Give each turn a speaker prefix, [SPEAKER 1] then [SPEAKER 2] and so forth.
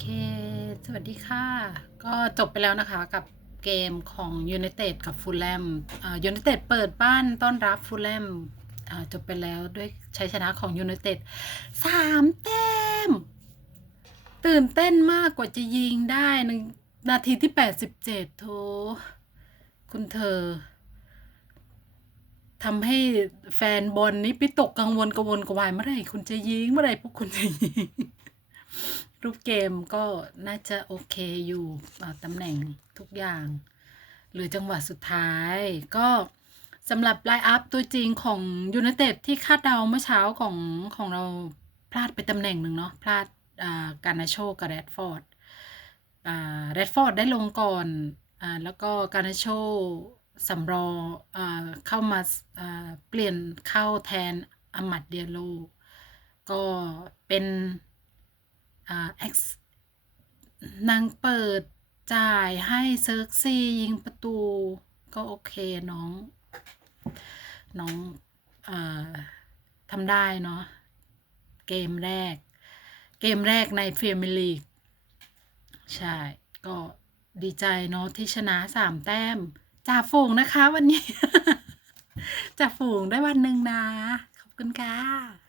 [SPEAKER 1] เค สวัสดีค่ะ ก็จบไปแล้วนะคะกับเกมของ United กับ Fulham อ่า United เปิดบ้านต้อนรับ Fulham อ่าจบไปแล้วด้วยชัยชนะของ United สามแต้ม ตื่นเต้นมากกว่าจะยิงได้หนึ่งนาทีที่ 87โถคุณเธอทำให้แฟนบอลนี้ไปตกกังวลกระวนกวายเมื่อไหร่คุณจะยิงเมื่อไหร่พวกคุณจะยิง รูปเกมก็น่าจะโอเคอยู่ตำแหน่งทุกอย่าง หรือจังหวะสุดท้ายก็สำหรับไลน์อัพตัวจริงของยู i นเต็ดที่คาดเดาเมื่อเช้าของของเราพลาดไปตำแหน่งหนึ่งเนาะพลาดอ่าการนาโชกับแรดฟอร์ดอ่าแรดฟอร์ดได้ลงก่อนอ่าแล้วก็การนาโชสำรองอ่าเข้ามาอ่าเปลี่ยนเข้าแทนอามัดเดียโลก็เป็น นางเปิดจ่ายให้เซิร์กซี่ยิงประตูก็โอเคน้อง น้องเอ่อทำได้เนาะเกมแรก เกมแรกในพรีเมียร์ลีกใช่ ก็ดีใจเนาะที่ชนะสามแต้มจ่าฝูงนะคะวันนี้จ่าฝูงได้วันหนึ่งนะ ขอบคุณค่ะ